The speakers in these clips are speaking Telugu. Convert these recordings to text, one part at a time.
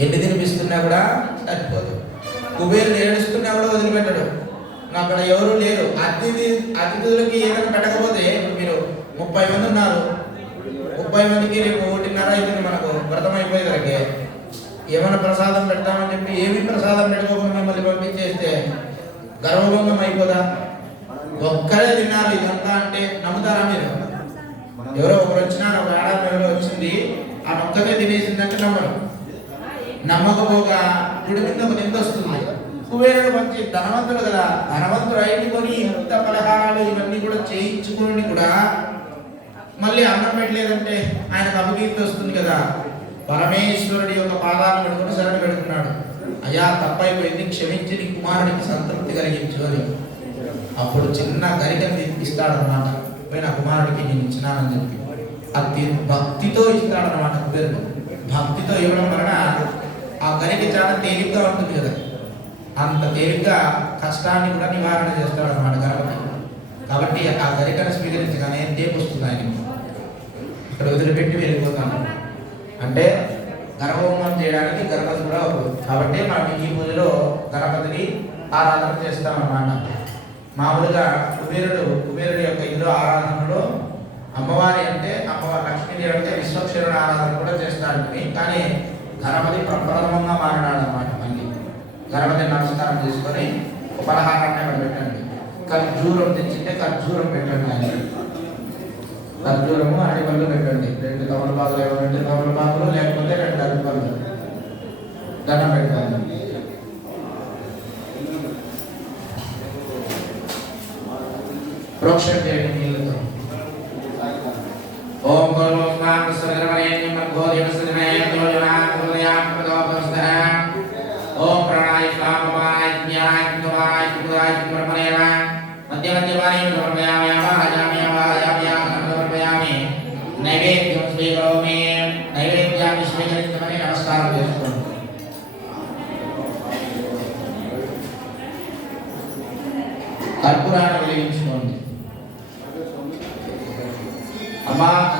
ఎన్ని తినిపిస్తున్నా కూడా సరిపోదు కుబేరు ఏడుస్తున్నా కూడా వదిలిపెట్టడు. ఇంకా అక్కడ ఎవరు లేరు. అతిథి అతిథులకి ఏదైనా పెట్టకపోతే మీరు ముప్పై మంది ఉన్నారు. ముప్పై మందికి రేపు ఒకటిన్నర అవుతుంది మనకు. వ్రతం అయిపోయేసరికి ఏమైనా ప్రసాదం పెడతామని చెప్పి ఏమి ప్రసాదం పెట్టుకోకుండా మిమ్మల్ని పంపించేస్తే గర్వభంగం అయిపోదా? ఒక్కరే తిన్నారు. ఇదంతా అంటే నమ్ముతారా మీరు? ఎవరో ఒకరు వచ్చినారు. ఒక ఆడ వచ్చింది. ఆ ఒక్కరే తినేసిందంటే నమ్మరు. నమ్మకపోగా గుడి మీద ఒక నింద వస్తుంది. కుబేరుడు మంచి ధనవంతుడు కదా ధనవంతుడు అయినకొని ఇంత పలహారాలు ఇవన్నీ కూడా చేయించుకుని కూడా మళ్ళీ అన్నం పెట్టలేదంటే ఆయనకు అపకీర్తి వస్తుంది కదా. పరమేశ్వరుడి యొక్క పాదాలను పెట్టుకుని శరణి పెడుతున్నాడు. అయ్యా తప్పైపోయింది క్షమించి నీ కుమారుడికి సంతృప్తి కలిగించు అని. అప్పుడు చిన్న గరికని ఇస్తాడనమాట పోయిన కుమారుడికి నేను ఇచ్చినానని చెప్పి. అది భక్తితో ఇస్తాడనమాట కుబేరుడు భక్తితో ఇవ్వడం వలన ఆ గరిక చాలా తేలిగ్గా ఉంటుంది కదా. అంత తేలిగ్గా కష్టాన్ని కూడా నివారణ చేస్తాడు అన్నమాట గణపతి కాబట్టి ఆ గరికను స్వీకరించగానే తేపు వస్తుంది ఆయన ఇక్కడ వదిలిపెట్టి వెళ్ళిపోతాను అంటే గర్భహోమం చేయడానికి గణపతి కూడా ఒకడు కాబట్టి మనం ఈ పూజలో గణపతిని ఆరాధన చేస్తామన్నమాట. మామూలుగా కుబేరుడు కుబేరుడు యొక్క ఇందులో ఆరాధనలో అమ్మవారి అంటే అమ్మవారి లక్ష్మీదేవి అంటే విశ్వక్షరుడు ఆరాధన కూడా చేస్తాడు కానీ గణపతి ప్రప్రథమంగా మారినాడు అనమాట మళ్ళీ. గణపతి నమస్కారం చేసుకొని ఉపలహారాన్ని అక్కడ పెట్టండి ఖర్జూరం తెచ్చింటే ఖర్జూరం పెట్టండి ఆయన ఖర్జూరము అరటి పళ్ళు పెట్టండి. రెండు తమలపాకులు రెండు తమలపాకులు లేకపోతే రెండు అరటి పళ్ళు దండం పెట్టాలి ప్రోక్షణ చేయండి నీళ్ళతో. ఓం గురు నామ సర్వరేణ్యం భోజన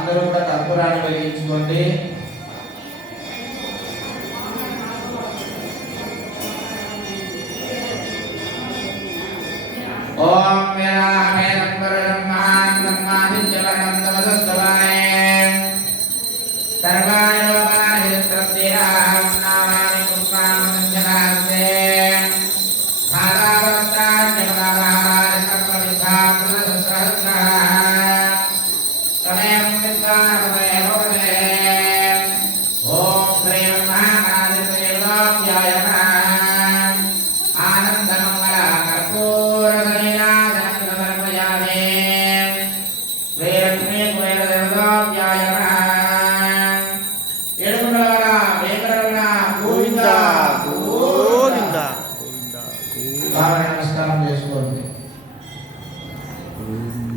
అందరూ కూడా కర్పూరాన్ని వెలిగించుకోండి.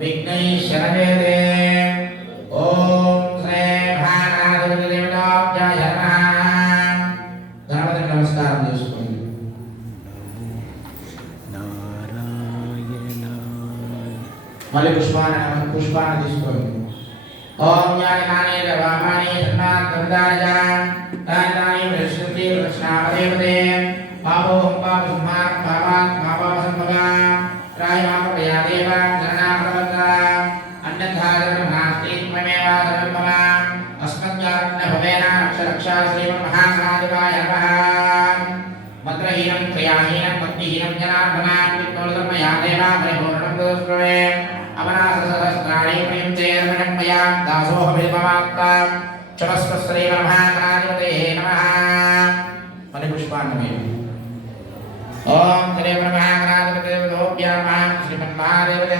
విఘ్నైశ్వరవేదే. ఓం శ్రీ నమస్కారం చేసుకోండి. మళ్ళీ తీసుకోండి. ఓం యాని కాని రవామాని సన్నాత్ కవిదాయ తాని తాని విశ్రుతి మంత్రహీనం భక్తిహీనం జనార్దనాన్ విష్ణుర్ధర్మయా దేవా పరిపూర్ణం దోస్త్రమే అమరాస సహస్రాణి మయా దాసోహమిల్మమాత్తా క్షమస్వ శ్రీమన్మహాకాళిపతే నమః మణి ఓం శ్రీమన్మహాకాళిపతే నమః శ్రీమన్మహాదేవతే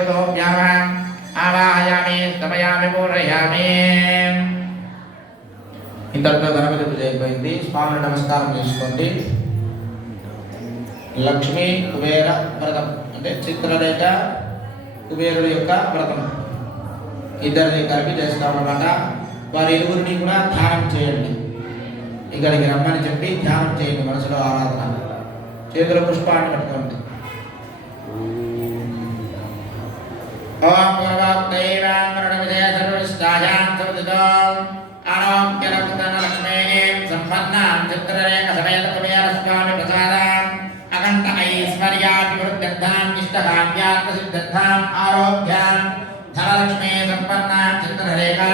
ఆవాహయామి పూరయామి ఇంతటితో గణపతి పూజ అయిపోయింది స్వామి నమస్కారం చేసుకోండి లక్ష్మీ కుబేర వ్రతం అంటే చిత్రరేఖ కుబేరుడు యొక్క వ్రతం ఇద్దరిని కలిపి చేస్తామన్నమాట వారి ఇరువురిని కూడా ధ్యానం చేయండి ఇక్కడికి రమ్మని చెప్పి ధ్యానం చేయండి మనసులో ఆరాధన చేతిలో పుష్పాన్ని పెట్టుకోండి ఆరోగ్య పూర్వాప్తైవామరణ విజయ సర్వవిష్టాయాం చిత్రరేఖ సమేత కుబేర స్వామి ప్రసాద ఐశ్వర్యాభివృద్ధ్యర్థాం ఇష్టకామ్యాత్మ సిద్ధ్యర్థాం ఆరోగ్యాం ధనలక్ష్మీ సంపన్నాం చిత్రరేఖా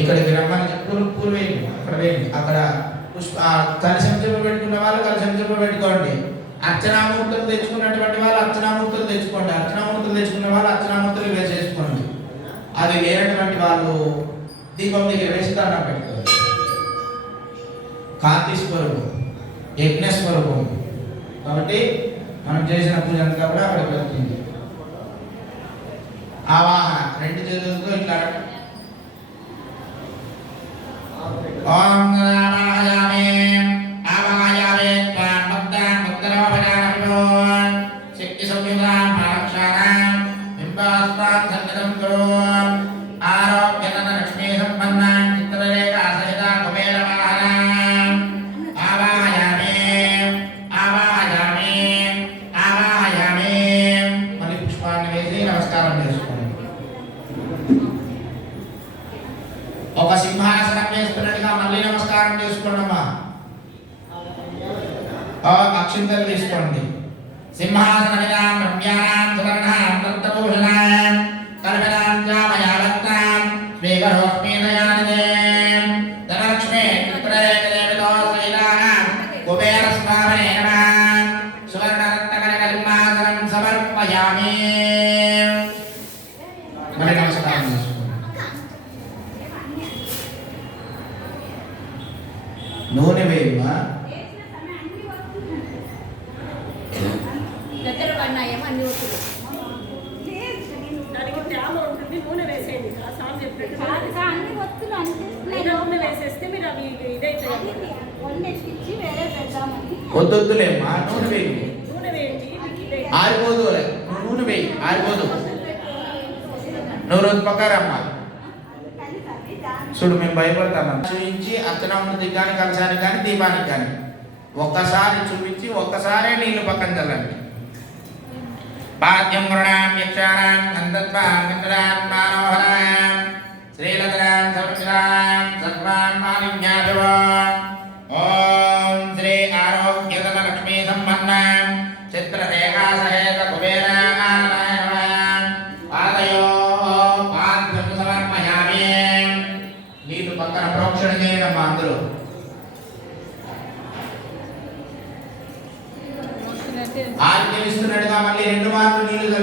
ఇక్కడికి రమ్మని చెప్పి పూలు పూలు వేయండి అక్కడ వేయండి అక్కడ పుష్ప ఆ కలశం పెట్టుకున్న వాళ్ళు కలశం చెప్ప పెట్టుకోండి. అర్చనామూర్తులు తెచ్చుకున్నటువంటి వాళ్ళు అర్చనామూర్తులు తెచ్చుకోండి. అర్చనామూర్తులు తెచ్చుకున్న వాళ్ళు అర్చనామూర్తులు వేసేసుకోండి అది లేనటువంటి వాళ్ళు దీపం దగ్గర వేసి దండం పెట్టుకోండి. కాంతి స్వరూపం యజ్ఞ స్వరూపం. కాబట్టి మనం చేసిన పూజ అంతా కూడా అక్కడ వెళ్తుంది ఆవాహన రెండు చేతులతో ఇట్లా ఓం అక్షింతలు తీసుకోండి సింహాసన వినాం రమ్యానాం సువర్ణాం రత్నభూషణాం కల్పనాం చామయావత్తాం స్వీకరోస్మి దయానిదే ధనలక్ష్మే చిత్రరేఖదేవితో శ్రీరాం కుబేర స్వామినే నమః. సువర్ణరత్నకరకలింబాసనం సమర్పయామి. మళ్ళీ నమస్కారం నూనె వేయమ్మా దగ్గర పడినాయేమో అన్ని ఒత్తులు దానికి తేమ ఉంటుంది నూనె వేసేయండి ఆ సాంగ్ చెప్పాడు కాదుగా అన్ని ఒత్తులు అనిపిస్తున్నాయి నూనె వేసేస్తే మీరు అవి ఇదైతే అది వండేసి వేరే పెడదామని వద్దొద్దులేమ్మా నూనె వేయి. నూనె వేయండి ఆరిపోదు నూనె వేయి ఆరిపోదు. నువ్వు రోజు పక్కారమ్మా చూడు మేము భయపడతాము చూపించి అర్చనామూర్తి దిగ్గానికి కలశానికి కానీ దీపానికి కానీ. ఒక్కసారి చూపించి ఒక్కసారే నీళ్ళు పక్కన చల్లండి. పాద్యం గుణాం యక్షాణం గంధత్వాం గంధరాం మానోహరాం సర్వాం మాలిన్యాభివాం ఓం శ్రీ ఆరోగ్యదమ లక్ష్మీ సంపన్నాం చిత్రరేఖా సహేత కుబేరాం పాదయో పాద్యం సమర్పయామి నీళ్ళు పక్కన ప్రోక్షణ చేయడమ్మా అందరూ ఆజ్ఞ ఇస్తున్నట్టుగా మళ్ళీ రెండు మార్లు నీళ్ళు